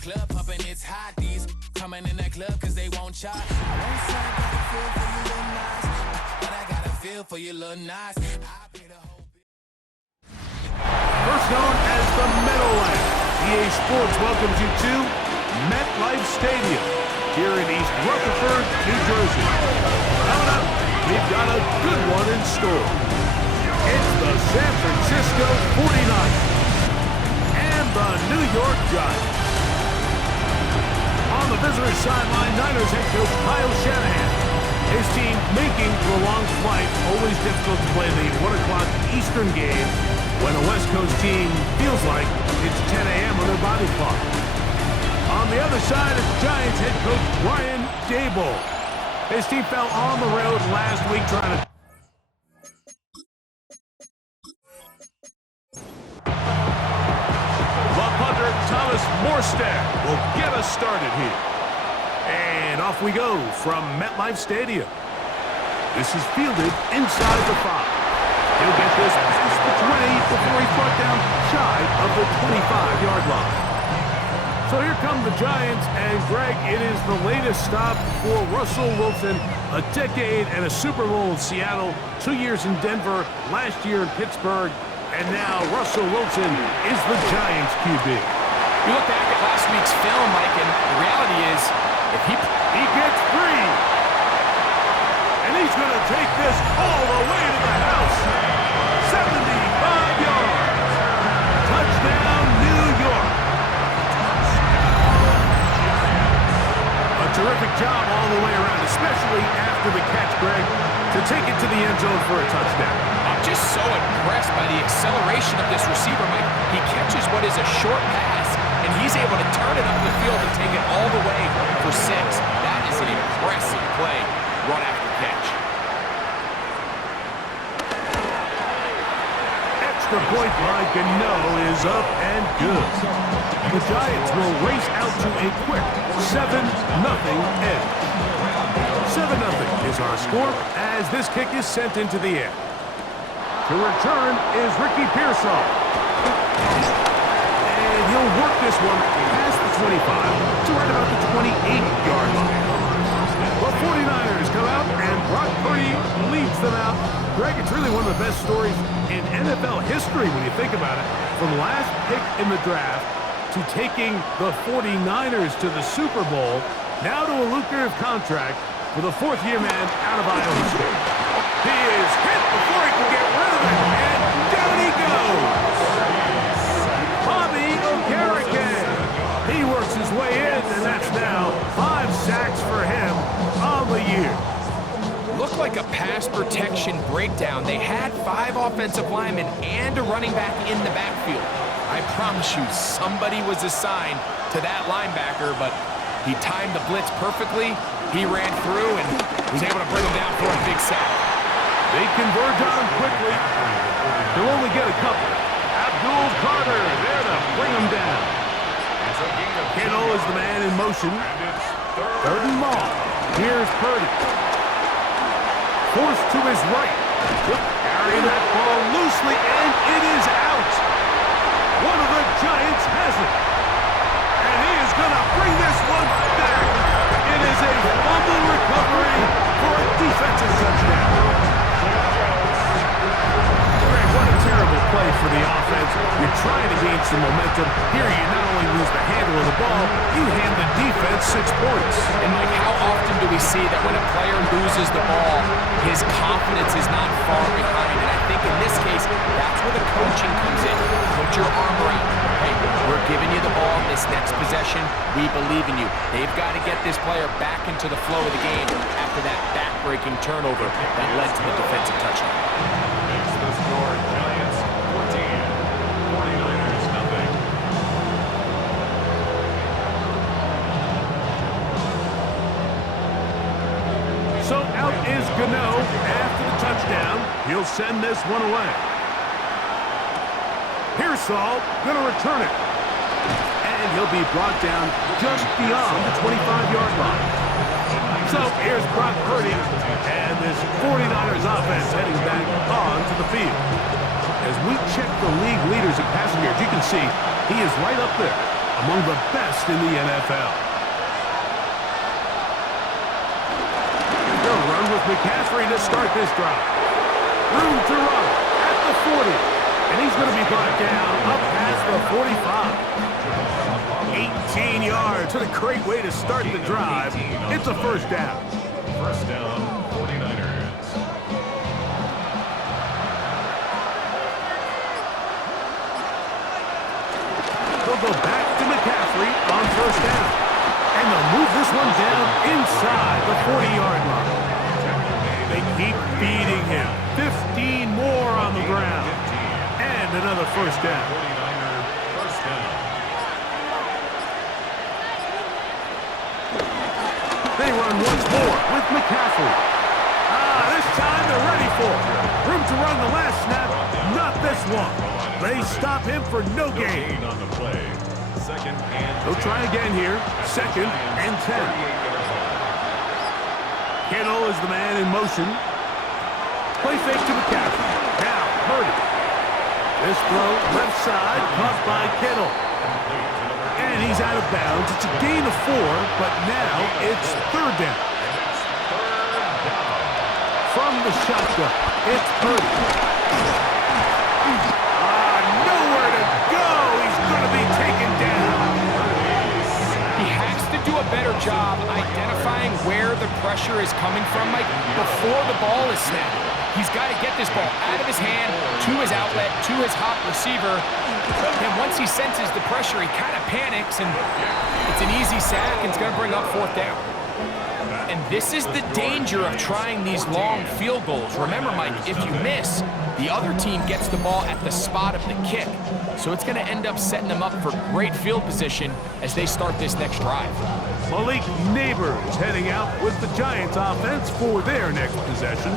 club pumping, it's hot. These coming in that club cause they won't chop. I won't say I got a feel for you little nice, but I got a feel for you little nice. First known as the Meadowlands, EA Sports welcomes you to MetLife Stadium here in East Rutherford, New Jersey. Coming up, we've got a good one in store. It's the San Francisco 49ers and the New York Giants. On the visitor's sideline, Niners head coach Kyle Shanahan. His team making the long flight, always difficult to play the 1 o'clock Eastern game when a West Coast team feels like it's 10 a.m. on their body clock. On the other side is Giants head coach Brian Daboll. His team fell on the road last week trying to... The punter, Thomas Morstead, will get us started here. And off we go from MetLife Stadium. This is fielded inside the 5. He'll get this past the 20 before he's brought down shy of the 25-yard line. So here come the Giants, and Greg, it is the latest stop for Russell Wilson. A decade and a Super Bowl in Seattle, 2 years in Denver, last year in Pittsburgh, and now Russell Wilson is the Giants QB. You look back at last week's film, Mike, and the reality is, if he gets free, and he's going to take this all the way to the house. 75 yards. Touchdown, New York. A terrific job all the way around, especially after the catch, Greg, to take it to the end zone for a touchdown. I'm just so impressed by the acceleration of this receiver, Mike. He catches what is a short pass, and he's able to turn it up the field and take it all the way for 6. That is an impressive play run after catch. Extra point by Gano is up and good. The Giants will race out to a quick 7-0 edge. 7-0 is our score as this kick is sent into the air. To return is Ricky Pearsall. And he'll work this one past the 25 to right about the 28-yard line. The 49ers come out and Brock Purdy leads them out. Greg, it's really one of the best stories in NFL history when you think about it. From last pick in the draft to taking the 49ers to the Super Bowl, now to a lucrative contract with a fourth-year man out of Iowa State. He is hit before he can get rid of it, and down he goes. Bobby Okereke. He works his way in, and that's now 5 sacks for him on the year. Looked like a pass protection breakdown. They had 5 offensive linemen and a running back in the backfield. I promise you, somebody was assigned to that linebacker, but he timed the blitz perfectly. He ran through and was able to bring him down for a big sack. They converge on him quickly. They'll only get a couple. Abdul Carter there to bring him down. Kittle is the man in motion. 3rd and long. Here's Purdy. Forced to his right. Carrying that ball loosely, and it is out. One of the Giants has it. And he is going to bring this one back. It is a fumble recovery for a defensive touchdown. Greg, what a terrible play for the offense. You're trying to gain some momentum. Here you not only lose the handle of the ball, you hand the defense 6 points. And Mike, how often do we see that when a player loses the ball, his confidence is not far behind? And I think in this case, that's where the coaching comes in. Put your arm around him. Hey, we're giving you the ball this next possession. We believe in you. They've got to get this player back into the flow of the game after that back-breaking turnover that led to the defensive touchdown. It's the score, Giants 14, 49ers nothing. So out is Gano after the touchdown. He'll send this one away. Pearsall going to return it. And he'll be brought down just beyond the 25-yard line. So here's Brock Purdy and this 49ers offense heading back onto the field. As we check the league leaders in passing yards, you can see he is right up there. among the best in the NFL. They'll run with McCaffrey to start this drive. Room to run at the 40. And he's going to be brought down up past the 45. 18 yards. What a great way to start the drive. It's a first down. First down, 49ers. They'll go back to McCaffrey on first down. And they'll move this one down inside the 40-yard line. They keep feeding him. 15 more on the ground. And another first down. 49er first down. They run once more with McCaffrey. This time they're ready for it. Room to run the last snap. Not this one. They stop him for no gain. On the play. Second and They'll try again here. Second and 10. Kittle is the man in motion. Play fake to McCaffrey. Now, Purdy. This throw, left side, caught by Kittle. And he's out of bounds. It's a gain of 4, but now it's third down. From the shotgun, it's Purdy. Nowhere to go. He's going to be taken down. He has to do a better job identifying where the pressure is coming from, Mike, before the ball is snapped. He's got to get this ball out of his hand, to his outlet, to his hot receiver. And once he senses the pressure, he kind of panics, and it's an easy sack, and it's going to bring up fourth down. And this is the danger of trying these long field goals. Remember, Mike, if you miss, the other team gets the ball at the spot of the kick. So it's going to end up setting them up for great field position as they start this next drive. Malik Neighbors heading out with the Giants offense for their next possession.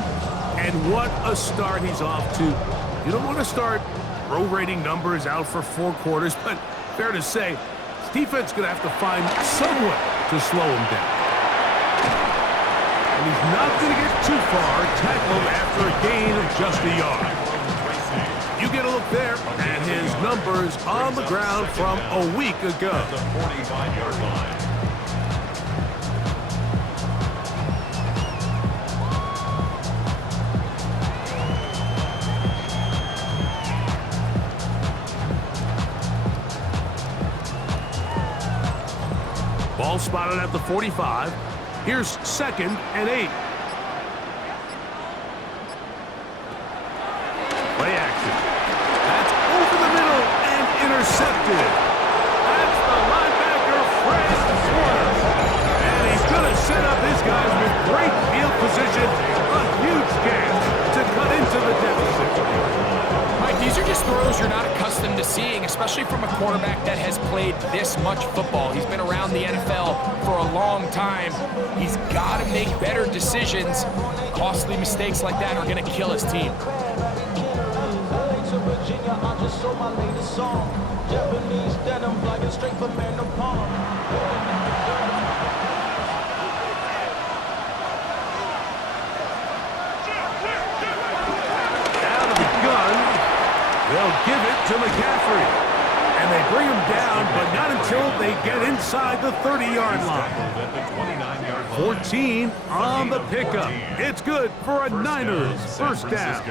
And what a start he's off to. You don't want to start prorating numbers out for 4 quarters, but fair to say, his defense is going to have to find some way to slow him down. And he's not going to get too far tackled after a gain of just a yard. You get a look there at his numbers on the ground from a week ago. The 45-yard line. Ball spotted at the 45. Here's second and 8. Play action. That's over the middle and intercepted. That's the linebacker, Fred Warner. And he's going to set up his guys with great field position. A huge chance to cut into the deficit. Mike, these are just throws you're not accustomed to seeing, especially from a quarterback that has played this much football. He's been around the NFL for a long time. He's got to make better decisions. Costly mistakes like that are going to kill his team. Out of the gun, they'll give it to McCaffrey. And they bring him down, but not until they get inside the 30-yard line. 14 on the pickup. It's good for a Niners first down.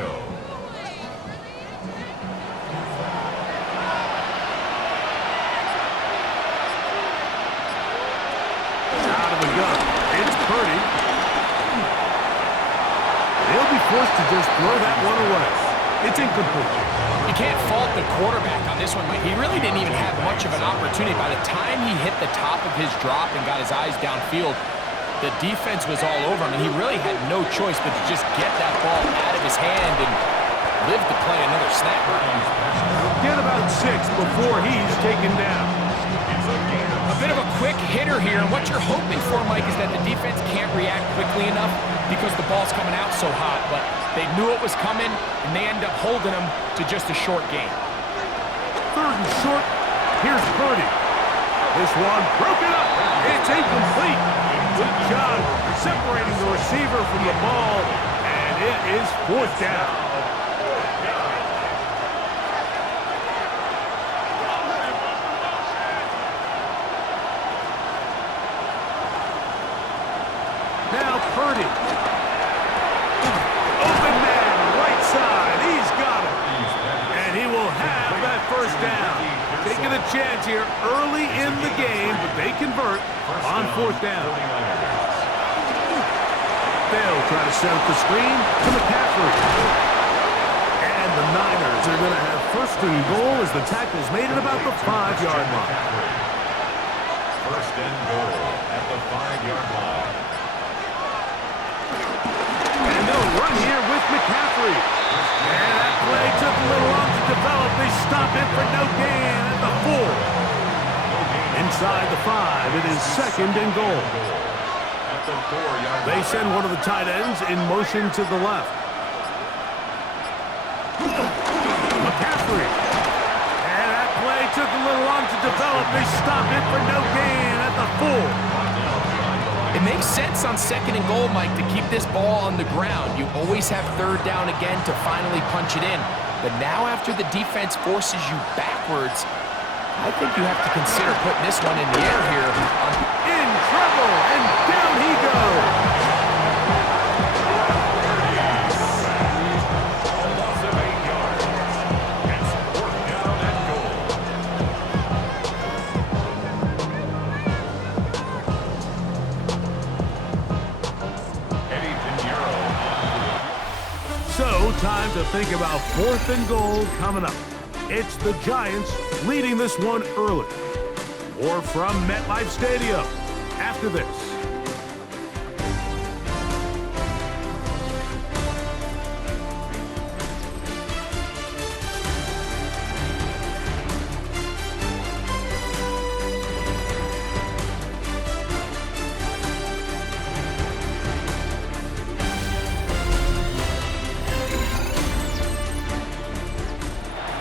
Out of the gun, it's Purdy. They'll be forced to just throw that one away. It's incomplete. You can't fault the quarterback on this one, Mike. He really didn't even have much of an opportunity. By the time he hit the top of his drop and got his eyes downfield, the defense was all over him, and he really had no choice but to just get that ball out of his hand and live to play another snap. Get about 6 before he's taken down. A bit of a quick hitter here, and what you're hoping for, Mike, is that the defense can't react quickly enough because the ball's coming out so hot, but they knew it was coming, and they end up holding him to just a short gain. Third and short, here's Purdy. This one broken up. It's incomplete. Good job separating the receiver from the ball, and it is fourth down. Now Purdy. Open man, right side. He's got it. And he will have that first down. Taking a chance here early in the game, but they convert on fourth down. They'll try to set up the screen to McCaffrey. And the Niners are going to have first and goal as the tackle's made at about the 5-yard line. First and goal at the 5-yard line. And they'll run here with McCaffrey. And that play took a little long to develop. They stop it for no gain at the 4. Inside the 5, it is second and goal. They send one of the tight ends in motion to the left. McCaffrey. And that play took a little long to develop. They stop it for no gain at the 4. It makes sense on second and goal, Mike, to keep this ball on the ground. You always have third down again to finally punch it in. But now after the defense forces you backwards, I think you have to consider putting this one in the air here. In trouble, and down he goes. Loss of 8 yards. It's fourth down and goal. Eddie Pinheiro. So, time to think about fourth and goal coming up. It's the Giants leading this one early. More from MetLife Stadium after this.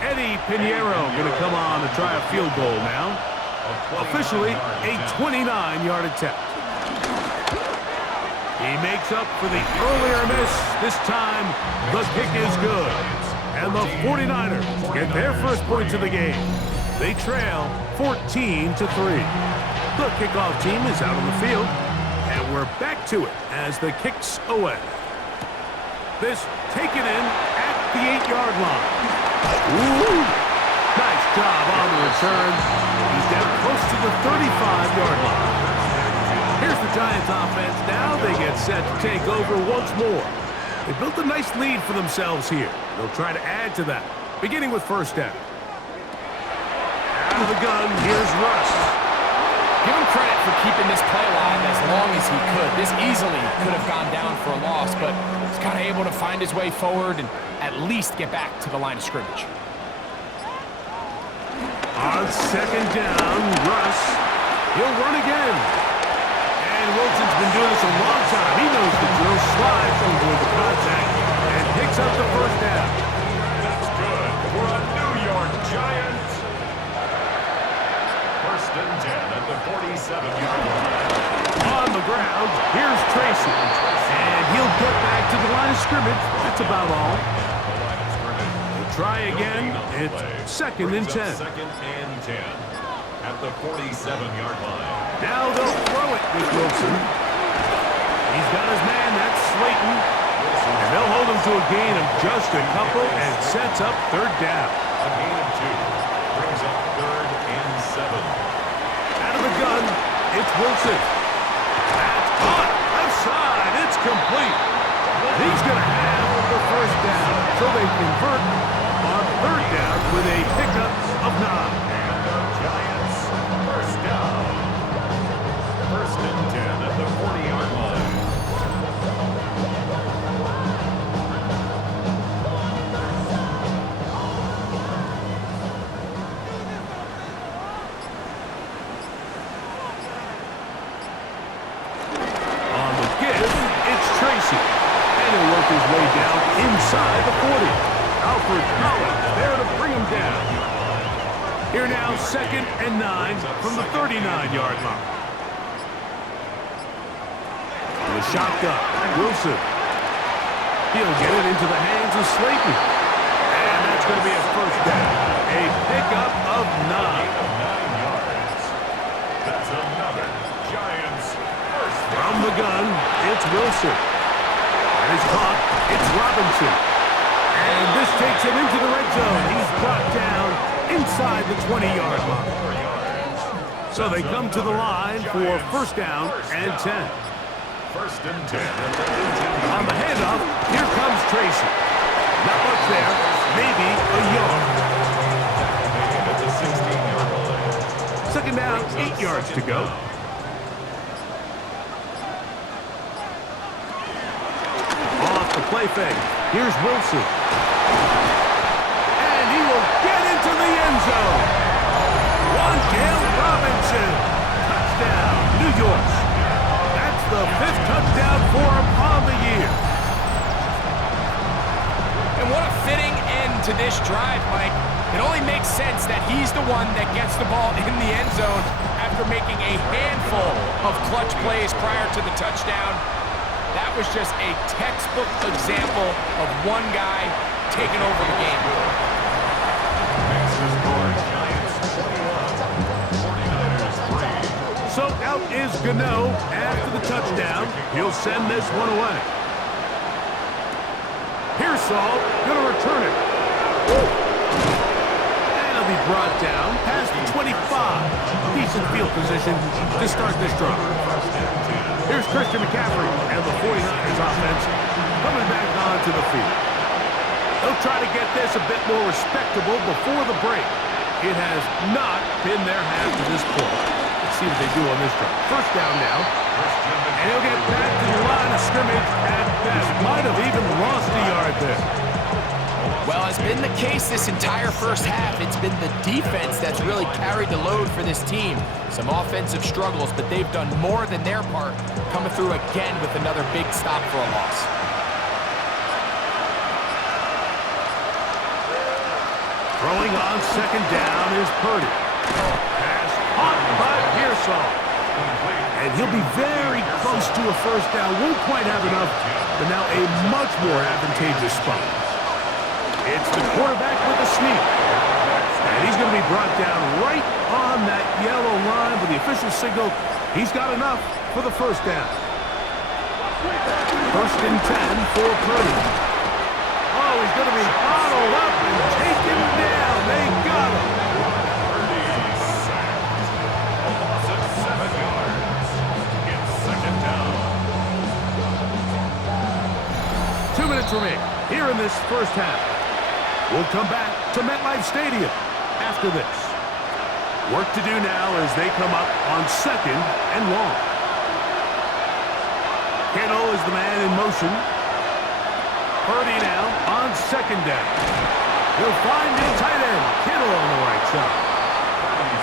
Eddie Pinheiro going to come on to try a field goal now. Officially, a 29-yard attempt. He makes up for the earlier miss. This time, the kick is good. And the 49ers get their first points of the game. They trail 14-3. The kickoff team is out on the field. And we're back to it as the kick's away. This taken in at the 8-yard line. Ooh! Nice job on the return. He's down close to the 35-yard line. Here's the Giants offense now. They get set to take over once more. They built a nice lead for themselves here. They'll try to add to that, beginning with first down. Out of the gun, here's Russ. Give him credit for keeping this play alive as long as he could. This easily could have gone down for a loss, but he's kind of able to find his way forward and at least get back to the line of scrimmage. On second down, Russ. He'll run again. And Wilson's been doing this a long time. He knows the drill. Slides over the contact and picks up the first down. That's good for a New York Giant. First and 10 at the 47-yard line. On the ground, here's Tracy. And he'll get back to the line of scrimmage. That's about all. Try again. It's second and 10. Second and 10 at the 47-yard line. Now they'll throw it with Wilson. He's got his man. That's Slayton. And they'll hold him to a gain of just a couple and sets up third down. A gain of 2 brings up third and 7. Out of the gun, it's Wilson. That's caught. Left side. It's complete. He's going to have the first down. So they convert on third down with a pickup of 9. And the Giants first down. First and 10 at the 40-yard line. On the give, it's Tracy. And he'll work his way down inside the 40. Alfred Collins there to bring him down. Here now, second and 9 from the 39-yard line. The shotgun, Wilson. He'll get it into the hands of Slayton. And that's going to be a first down. A pickup of 9. Gain of 9 yards. That's another Giants first down. From From the gun, it's Wilson. And he's caught. It's Robinson. And this takes him into the red zone. He's brought down inside the 20-yard line. So they come to the line for first down and 10. First and 10. On the handoff, here comes Tracy. Not much there. Maybe a yard. At the 16-yard line. Second down, 8 yards to go. Off the play fake. Here's Wilson. And he will get into the end zone. Wandale Robinson. Touchdown, New York. That's the 5th touchdown for him on the year. And what a fitting end to this drive, Mike. It only makes sense that he's the one that gets the ball in the end zone after making a handful of clutch plays prior to the touchdown. That was just a textbook example of one guy taking over the game. So out is Gano after the touchdown. He'll send this one away. Pearsall gonna return it. And he'll be brought down past the 25. Decent field position to start this drive. Here's Christian McCaffrey and the 49ers offense coming back onto the field. They'll try to get this a bit more respectable before the break. It has not been their half to this point. Let's see what they do on this drive. First down now. And he'll get back to the line of scrimmage at best. Might have even lost a yard there. Well, as been the case this entire first half, it's been the defense that's really carried the load for this team. Some offensive struggles, but they've done more than their part, coming through again with another big stop for a loss. Throwing on second down is Purdy. Pass caught by Pearsall. And he'll be very close to a first down. Won't quite have enough, but now a much more advantageous spot. It's the quarterback with a sneak. And he's going to be brought down right on that yellow line with the official signal. He's got enough for the first down. First and 10 for Purdy. Oh, he's going to be bottled up and taken down. They got him. Purdy sacked. A loss of 7 yards. It's second down. 2 minutes remaining here in this first half. We'll come back to MetLife Stadium after this. Work to do now as they come up on second and long. Kittle is the man in motion. Purdy now on second down. He'll find his tight end, Kittle on the right side.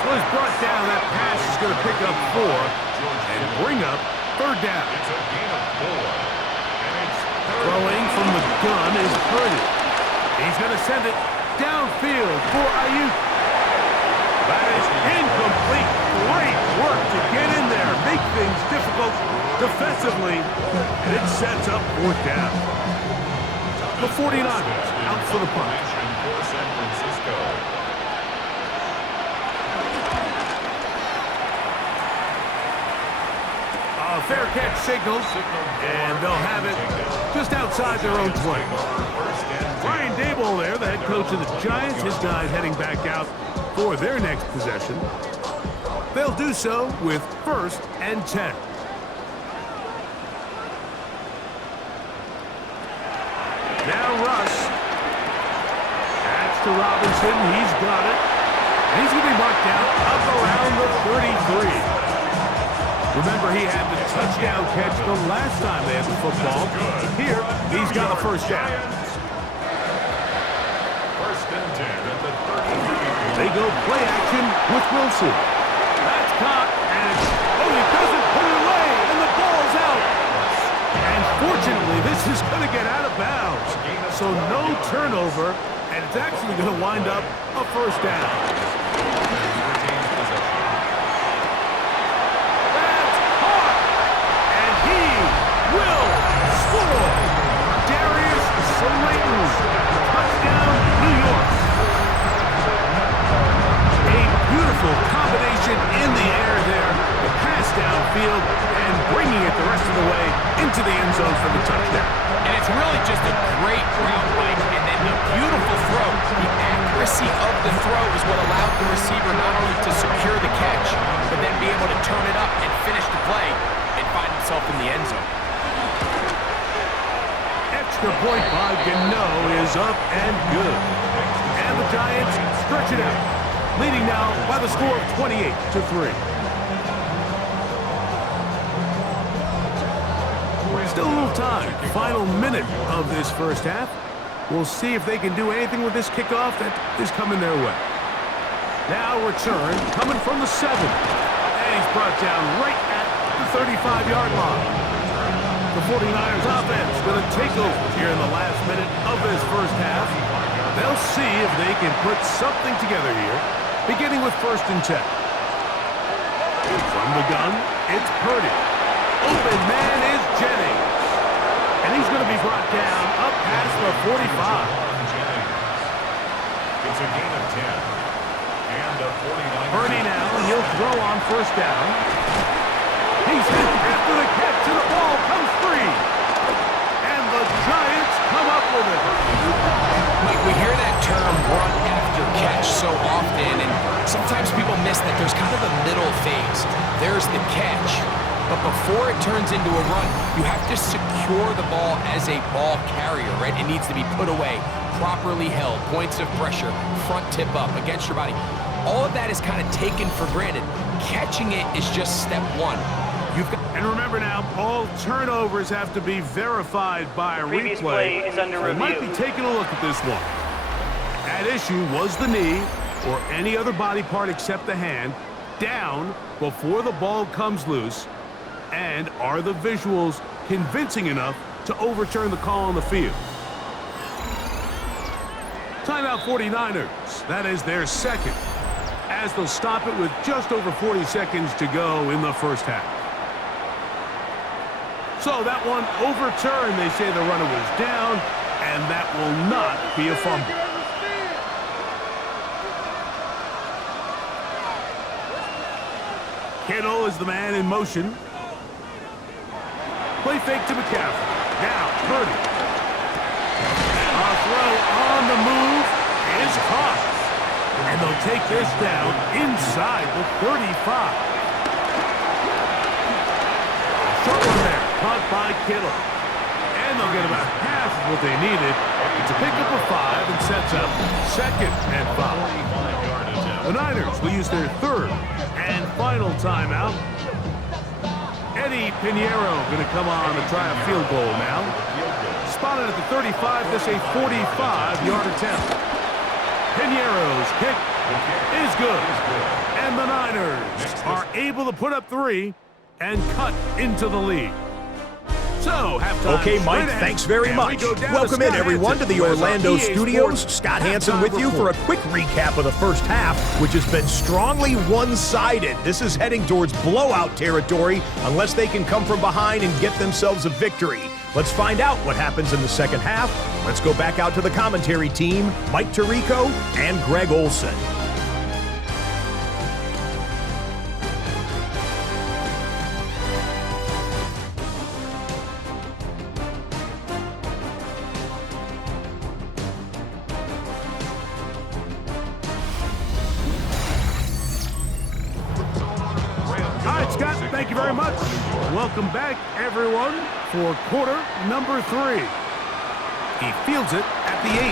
So he's brought down. That pass is going to pick up 4 and bring up third down. It's a gain of 4. And it's Throwing from the gun is Purdy. He's going to send it downfield for Ayuk. That is incomplete. Great work to get in there, make things difficult defensively, and it sets up fourth down. The 49ers out for the punt. for San Francisco. Fair catch signals, and they'll have it just outside their own 20. Brian Daboll there, the head coach of the Giants. His guys heading back out for their next possession. They'll do so with first and 10. Now Russ. That's to Robinson. He's got it. And he's going to be marked down up around the 33. Remember, he had the touchdown catch the last time they had the football. Here, he's got a first down. First and 10 at the 33. They go play action with Wilson. That's caught, and he doesn't put it away, and the ball's out. And fortunately, this is going to get out of bounds. So no turnover, and it's actually going to wind up a first down. Combination in the air there. The pass downfield. field and bringing it the rest of the way into the end zone for the touchdown. And it's really just a great route, Mike, and then the beautiful throw. The accuracy of the throw is what allowed the receiver not only to secure the catch, but then be able to turn it up and finish the play and find himself in the end zone. Extra point by Gano is up and good. And the Giants stretch it out, leading now by the score of 28-3. Still a little time. Final minute of this first half. We'll see if they can do anything with this kickoff that is coming their way. Now return coming from the 7. And he's brought down right at the 35-yard line. The 49ers offense going to take over here in the last minute of this first half. They'll see if they can put something together here, beginning with 1st and 10. From the gun, it's Purdy. Open man is Jennings. And he's going to be brought down up past the 45. It's a gain of 10. And a 49. Purdy now, he'll throw on 1st down. He's hit after the catch, and the ball comes free. And the Giants come up with it. Mike, we hear that term run after catch so often, and sometimes people miss that there's kind of a middle phase. There's the catch, but before it turns into a run, you have to secure the ball as a ball carrier, right? It needs to be put away, properly held, points of pressure, front tip up against your body. All of that is kind of taken for granted. Catching it is just step one. And remember now, all turnovers have to be verified by a Previous replay. play is under So we review. might be taking a look at this one. At issue was the knee or any other body part except the hand down before the ball comes loose. And are the visuals convincing enough to overturn the call on the field? Timeout 49ers. That is their second, as they'll stop it with just over 40 seconds to go in the first half. So that one overturned. They say the runner was down, and that will not be a fumble. Kittle is the man in motion. Play fake to McCaffrey. Now, Purdy. A throw on the move is caught. And they'll take this down inside the 35. Short one there, caught by Kittle. And they'll get about half of what they needed to pick up a 5 and sets up 2nd and 5. The Niners will use their 3rd and final timeout. Eddie Pinheiro going to come on to try a field goal now. Spotted at the 35, this a 45-yard attempt. Pinheiro's kick is good. And the Niners are able to put up 3 and cut into the lead. So, halftime. Okay, Mike, thanks very much. Welcome in, everyone, to the Orlando studios. Scott Hansen with you for a quick recap of the first half, which has been strongly one-sided. This is heading towards blowout territory unless they can come from behind and get themselves a victory. Let's find out what happens in the second half. Let's go back out to the commentary team, Mike Tirico and Greg Olson. Thank you very much. Welcome back, everyone, for quarter number 3. He fields it at the 8.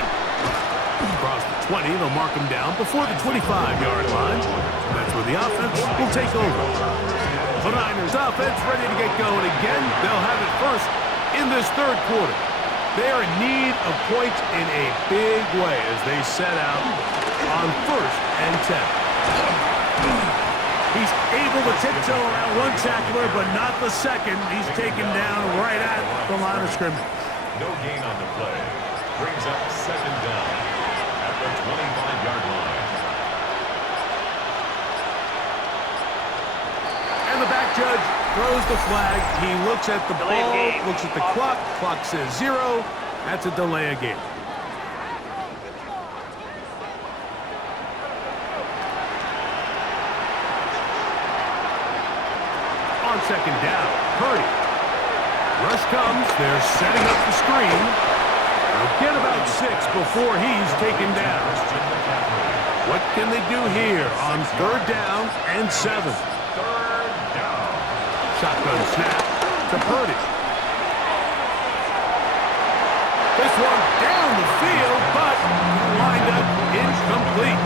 Across the 20, they'll mark him down before the 25-yard line. That's where the offense will take over. The Niners offense ready to get going again. They'll have it first in this 3rd quarter. They are in need of points in a big way as they set out on 1st and 10. He's able to tiptoe around one tackler, but not the second. He's taken down right at the line of scrimmage. No gain on the play. Brings up 2nd down at the 25-yard line. And the back judge throws the flag. He looks at the ball, looks at the clock. Clock says 0. That's a delay of game. On on second down. Purdy. Rush comes. They're setting up the screen. They'll get about 6 before he's taken down. What can they do here on 3rd down and 7? 3rd down. Shotgun snap to Purdy. This one down the field, but lined up incomplete.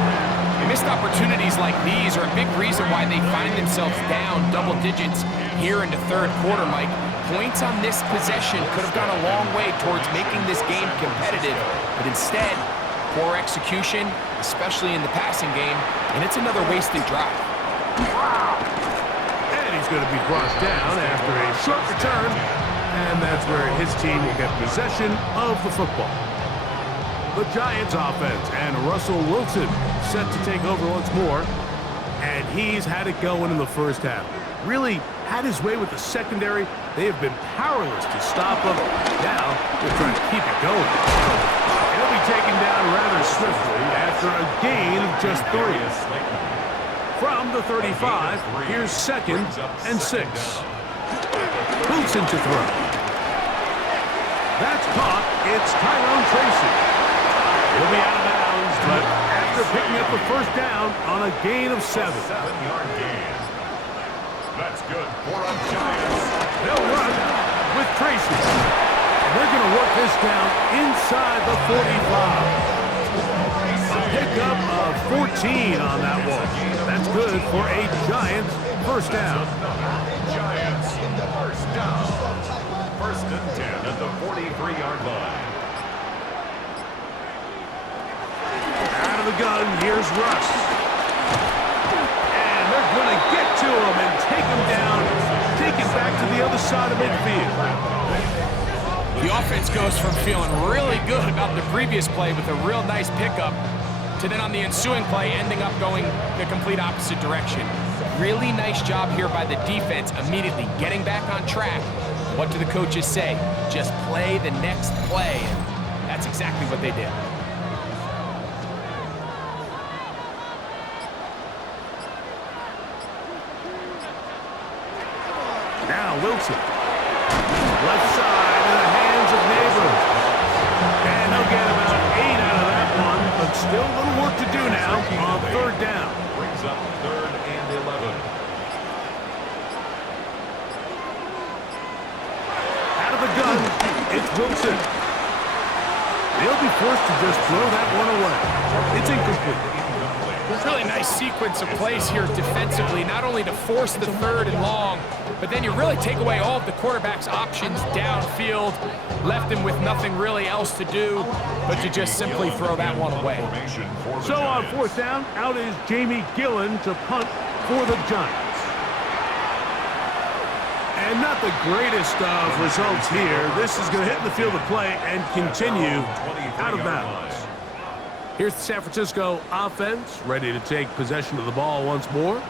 Missed opportunities like these are a big reason why they find themselves down double digits here in the 3rd quarter, Mike. Points on this possession could have gone a long way towards making this game competitive, but instead, poor execution, especially in the passing game, and it's another wasted drive. And he's going to be brought down after a short return, and that's where his team will get possession of the football. The Giants offense and Russell Wilson set to take over once more, and he's had it going in the first half. Really had his way with the secondary. They have been powerless to stop him. Now they're trying to keep it going. He'll be taken down rather swiftly after a gain of just 3. From the 35, here's 2nd and 6. Wilson to throw. That's caught. It's Tyrone Tracy. He'll be out of bounds, but after picking up the first down on a gain of 7. 7-yard gain. That's good for a Giants. They'll run with Tracy. And they're going to work this down inside the 45. A pickup of 14 on that one. That's good for a Giants first down. Giants first down. 1st and 10 at the 43-yard line. Out of the gun, here's Russ. And they're going to get to him and take him down, take it back to the other side of midfield. The offense goes from feeling really good about the previous play with a real nice pickup to then on the ensuing play ending up going the complete opposite direction. Really nice job here by the defense immediately getting back on track. What do the coaches say? Just play the next play. And that's exactly what they did. Now Wilson. Left side in the hands of Neighbors. And they'll get about 8 out of that one, but still a little work to do now on 3rd down. Brings up 3rd and 11. Out of the gun, it's Wilson. They'll be forced to just throw that one away. It's incomplete. Really nice sequence of plays here defensively, not only to force the 3rd and long, but then you really take away all of the quarterback's options downfield, left him with nothing really else to do but to just simply throw that one away. So on 4th down, out is Jamie Gillen to punt for the Giants. And not the greatest of results here. This is going to hit in the field of play and continue out of bounds. Here's the San Francisco offense, ready to take possession of the ball once more.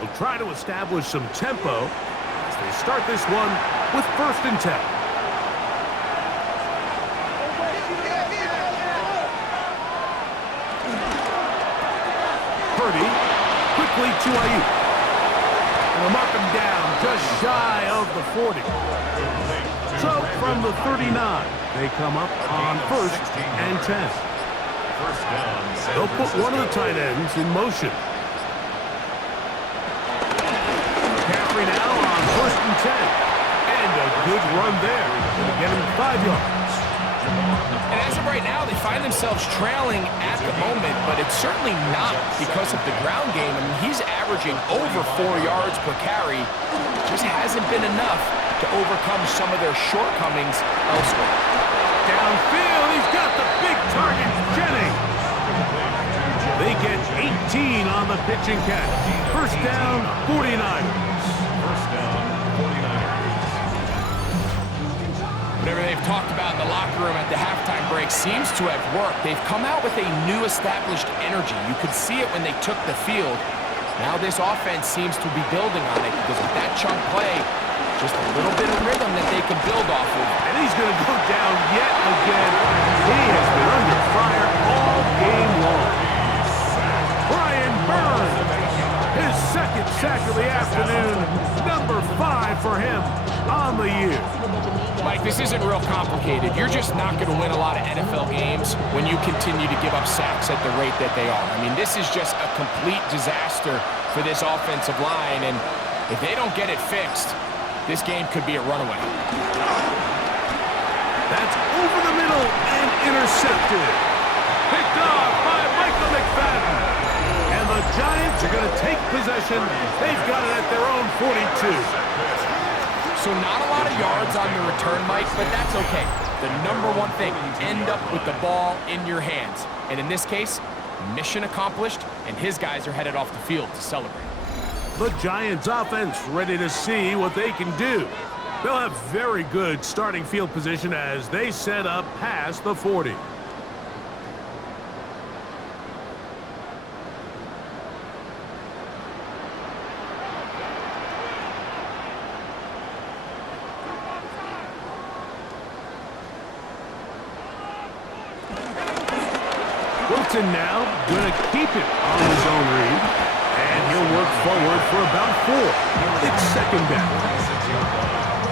They'll try to establish some tempo as they start this one with 1st and 10. Purdy quickly to Ayuk. And they'll mark him down just shy of the 40. So from the 39, they come up on 1st and 10. They'll put one of the tight ends in motion. McCaffrey now on 1st and 10. And a good run there. Gonna get him 5 yards. And as of right now, they find themselves trailing at the moment, but it's certainly not because of the ground game. I mean, he's averaging over 4 yards per carry. Just hasn't been enough to overcome some of their shortcomings elsewhere. Downfield, he's got the big target, Jennings. They get 18 on the pitch and catch. First down, 49ers. First down, 49ers. Whatever they've talked about in the locker room at the halftime break seems to have worked. They've come out with a new established energy. You could see it when they took the field. Now this offense seems to be building on it because with that chunk play, just a little bit of rhythm that they can build off of. And he's going to go down yet again. He has been under fire all game long. Brian Burns, his 2nd sack of the afternoon, number 5 for him on the year. Mike, this isn't real complicated. You're just not going to win a lot of NFL games when you continue to give up sacks at the rate that they are. I mean, this is just a complete disaster for this offensive line, and if they don't get it fixed, this game could be a runaway. That's over the middle and intercepted. Picked off by Michael McFadden. And the Giants are going to take possession. They've got it at their own 42. So not a lot of yards on the return, Mike, but that's okay. The number one thing, end up with the ball in your hands. And in this case, mission accomplished, and his guys are headed off the field to celebrate. The Giants offense ready to see what they can do. They'll have very good starting field position as they set up past the 40. Wilson now going to keep it on his own read, and he'll work forward for about 4. It's second down.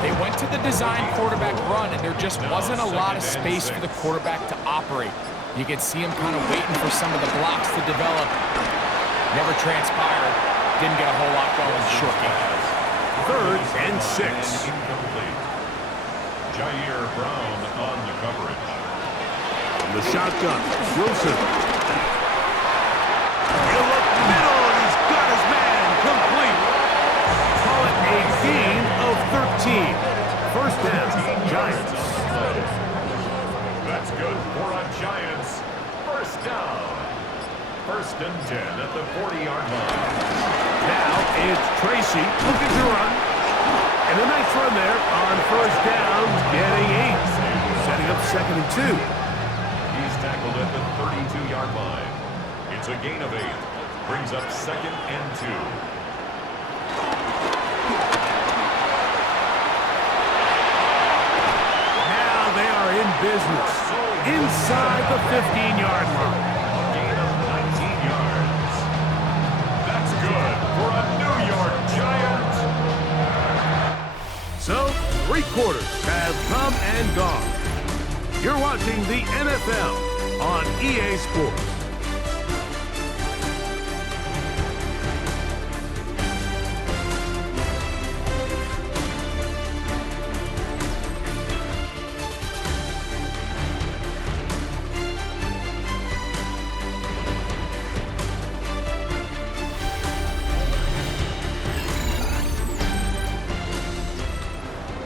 They went to the design quarterback run, and there just wasn't a lot of space for the quarterback to operate. You could see him kind of waiting for some of the blocks to develop. Never transpired. Didn't get a whole lot going. Short game. 3rd and 6. Incomplete. Jair Brown on the coverage. The shotgun, Wilson. He'll look middle, and he's got his man complete. Call it a gain of 13. First down, Giants. That's good for a Giants. First down. 1st and 10 at the 40-yard line. Now it's Tracy looking to run. And a nice run there on first down, getting 8. Setting up 2nd and 2. Tackled at the 32-yard line. It's a gain of 8. Brings up 2nd and 2. Now they are in business. Inside the 15-yard line. A gain of 19 yards. That's good for a New York Giant. So, 3 quarters have come and gone. You're watching the NFL on EA Sports.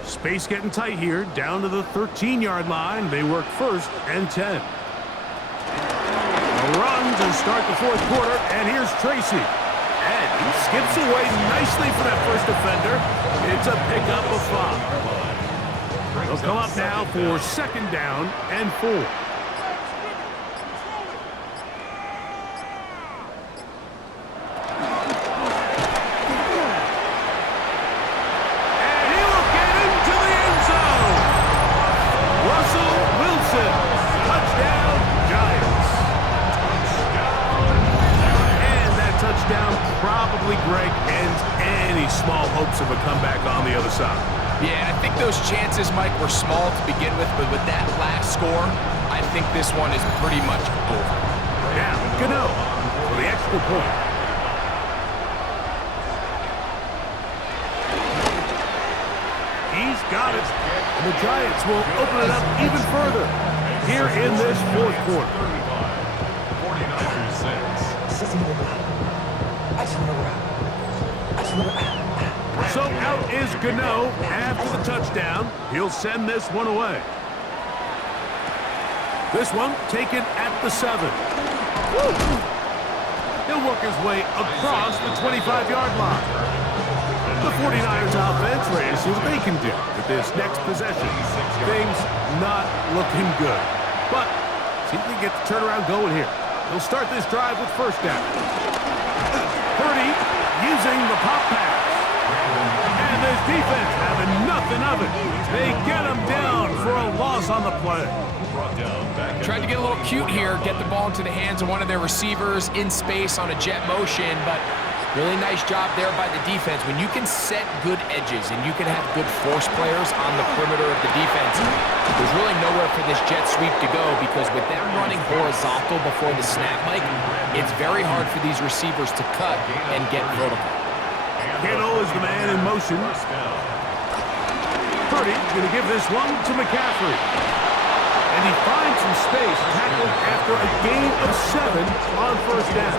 Space getting tight here, down to the 13-yard line. They work 1st and 10. A run to start the 4th quarter, and here's Tracy. And he skips away nicely for that first defender. It's a pickup of 5. They'll come up now for 2nd down and 4. Probably, Greg, ends any small hopes of a comeback on the other side. Yeah, and I think those chances, Mike, were small to begin with, but with that last score, I think this one is pretty much over. Now, Gano for the extra point. He's got it. And the Giants will open it up even further here in this 4th quarter. 49ers 6. So out is Gano after the touchdown. He'll send this one away. This one taken at the 7. Woo! He'll work his way across the 25-yard line. The 49ers offense ready to see what they can do with this next possession. Things not looking good. But see if they get the turnaround going here. They'll start this drive with 1st down. Purdy using the pop pass. And this defense having nothing of it. They get him down for a loss on the play. Tried to get a little cute here, get the ball into the hands of one of their receivers in space on a jet motion, but Really nice job there by the defense. When you can set good edges and you can have good force players on the perimeter of the defense, there's really nowhere for this jet sweep to go, because with them running horizontal before the snap, Mike, it's very hard for these receivers to cut and get vertical. Kittle is the man in motion. Purdy going to give this one to McCaffrey. And he finds some space, tackled after a gain of 7 on first down.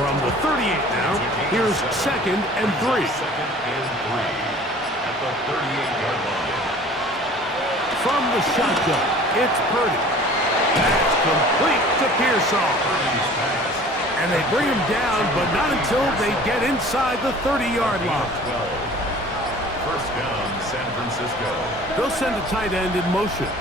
From the 38 now, here's 2nd and 3. At the 38-yard line. From the shotgun, it's Purdy. That's complete to Pearsall. And they bring him down, but not until they get inside the 30-yard line. First down, San Francisco. They'll send a tight end in motion.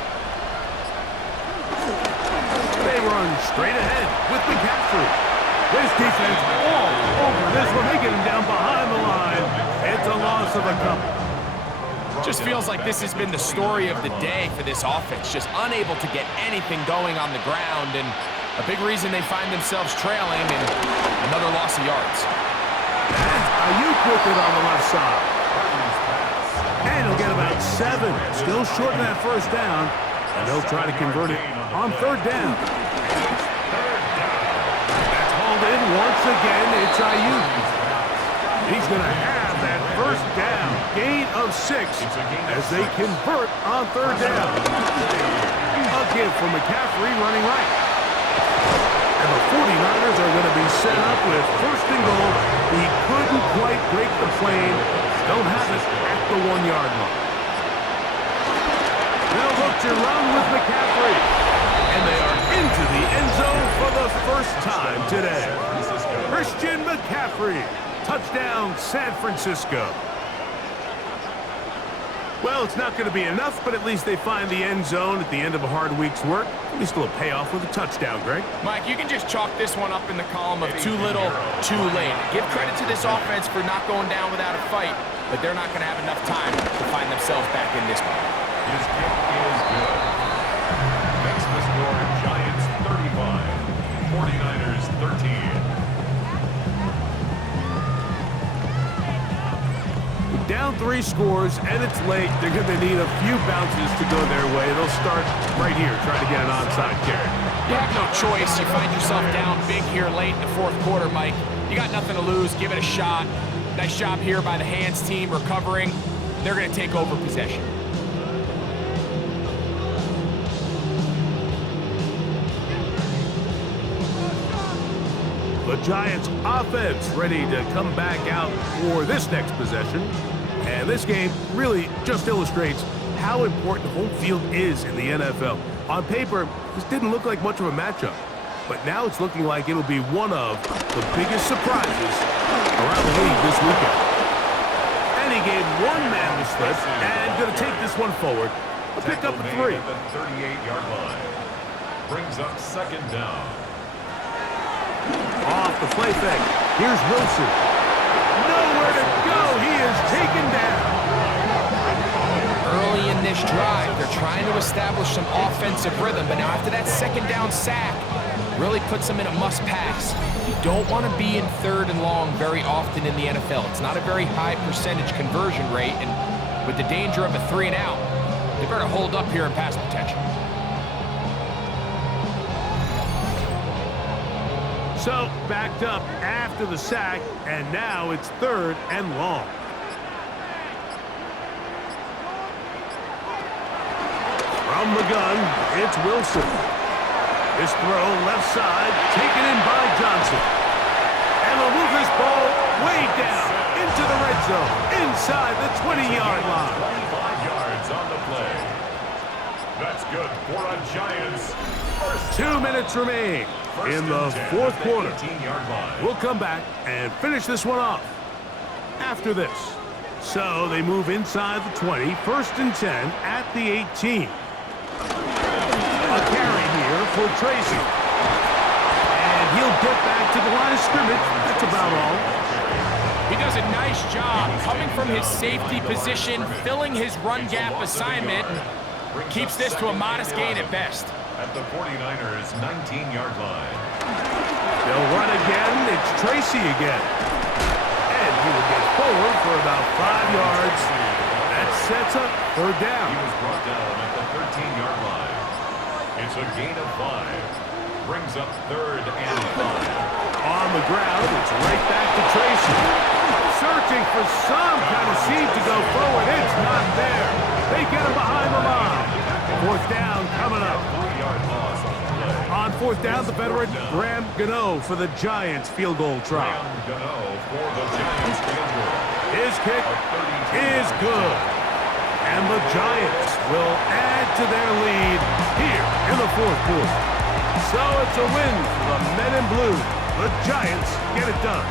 They run straight ahead with McCaffrey. This defense all over this one. They get him down behind the line. It's a loss of a couple. Just feels like this has been the story of the day for this offense. Just unable to get anything going on the ground, and a big reason they find themselves trailing, and another loss of yards. And Ayuk with it on the left side. And he'll get about 7. Still short of that first down. And they'll try to convert it on 3rd down. In once again, it's Ayuk. He's going to have that first down, gain of 6 as they convert on 3rd down. A give for McCaffrey running right. And the 49ers are going to be set up with 1st and goal. He couldn't quite break the plane. They'll have it at the 1-yard line. They'll look to run with McCaffrey. And they are into the end zone for the first time today. Christian McCaffrey, touchdown San Francisco. Well, it's not going to be enough, but at least they find the end zone at the end of a hard week's work. At least a little payoff with a touchdown, Greg. Mike, you can just chalk this one up in the column of too little, too late. Give credit to this offense for not going down without a fight, but they're not going to have enough time to find themselves back in this one. His kick is good. Makes the score Giants 35, 49ers 13. Down 3 scores, and it's late. They're going to need a few bounces to go their way. They'll start right here, trying to get an onside kick. You have no choice. You find yourself down big here late in the 4th quarter, Mike. You got nothing to lose. Give it a shot. Nice job here by the hands team recovering. They're going to take over possession. The Giants offense ready to come back out for this next possession. And this game really just illustrates how important home field is in the NFL. On paper, this didn't look like much of a matchup, but now it's looking like it'll be one of the biggest surprises around the league this weekend. And he gave one man the slip and going to take this one forward. A pick up at 3. At the 38-yard line. Brings up 2nd down. Off the play fake. Here's Wilson. Nowhere to go. He is taken down. Early in this drive, they're trying to establish some offensive rhythm, but now after that 2nd down sack, really puts them in a must-pass. You don't want to be in 3rd and long very often in the NFL. It's not a very high percentage conversion rate, and with the danger of a 3 and out, they better hold up here in pass protection. So, backed up after the sack, and now it's 3rd and long. From the gun, it's Wilson. This throw left side, taken in by Johnson. And they'll move this ball way down into the red zone, inside the 20-yard line. 25 yards on the play. That's good for a Giants. 2 minutes remain in the 4th quarter. 18-yard line. We'll come back and finish this one off after this. So they move inside the 20, 1st and 10 at the 18. A carry here for Tracy. And he'll get back to the line of scrimmage. That's about all. He does a nice job coming from his safety position, filling his run gap assignment, and keeps this to a modest gain at best. At the 49ers' 19-yard line. They'll run again. It's Tracy again. And he will get forward for about 5 yards. That sets up third down. He was brought down at the 13-yard line. It's a gain of 5. Brings up third and 5. On the ground, it's right back to Tracy. Searching for some kind of seed to go forward. It's not there. They get him behind the line. Fourth down coming up. 3-yard loss on the play. On fourth down, the veteran Graham Gano for the Giants field goal try. Graham Gano for the Giants field goal. His kick is good. And the Giants will add to their lead here in the fourth quarter. So it's a win for the men in blue. The Giants get it done.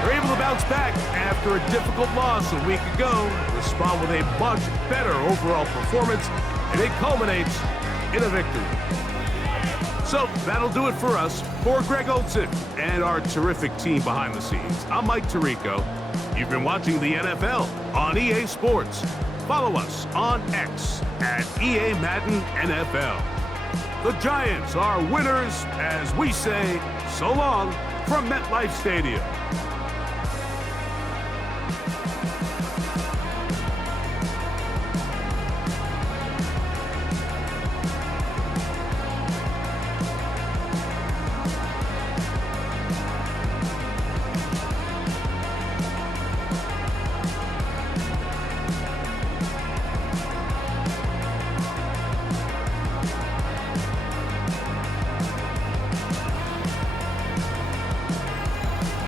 They're able to bounce back after a difficult loss a week ago, respond with a much better overall performance, and it culminates in a victory. So that'll do it for us. For Greg Olson and our terrific team behind the scenes, I'm Mike Tirico. You've been watching the NFL on EA Sports. Follow us on X at EA Madden NFL. The Giants are winners as we say so long from MetLife Stadium.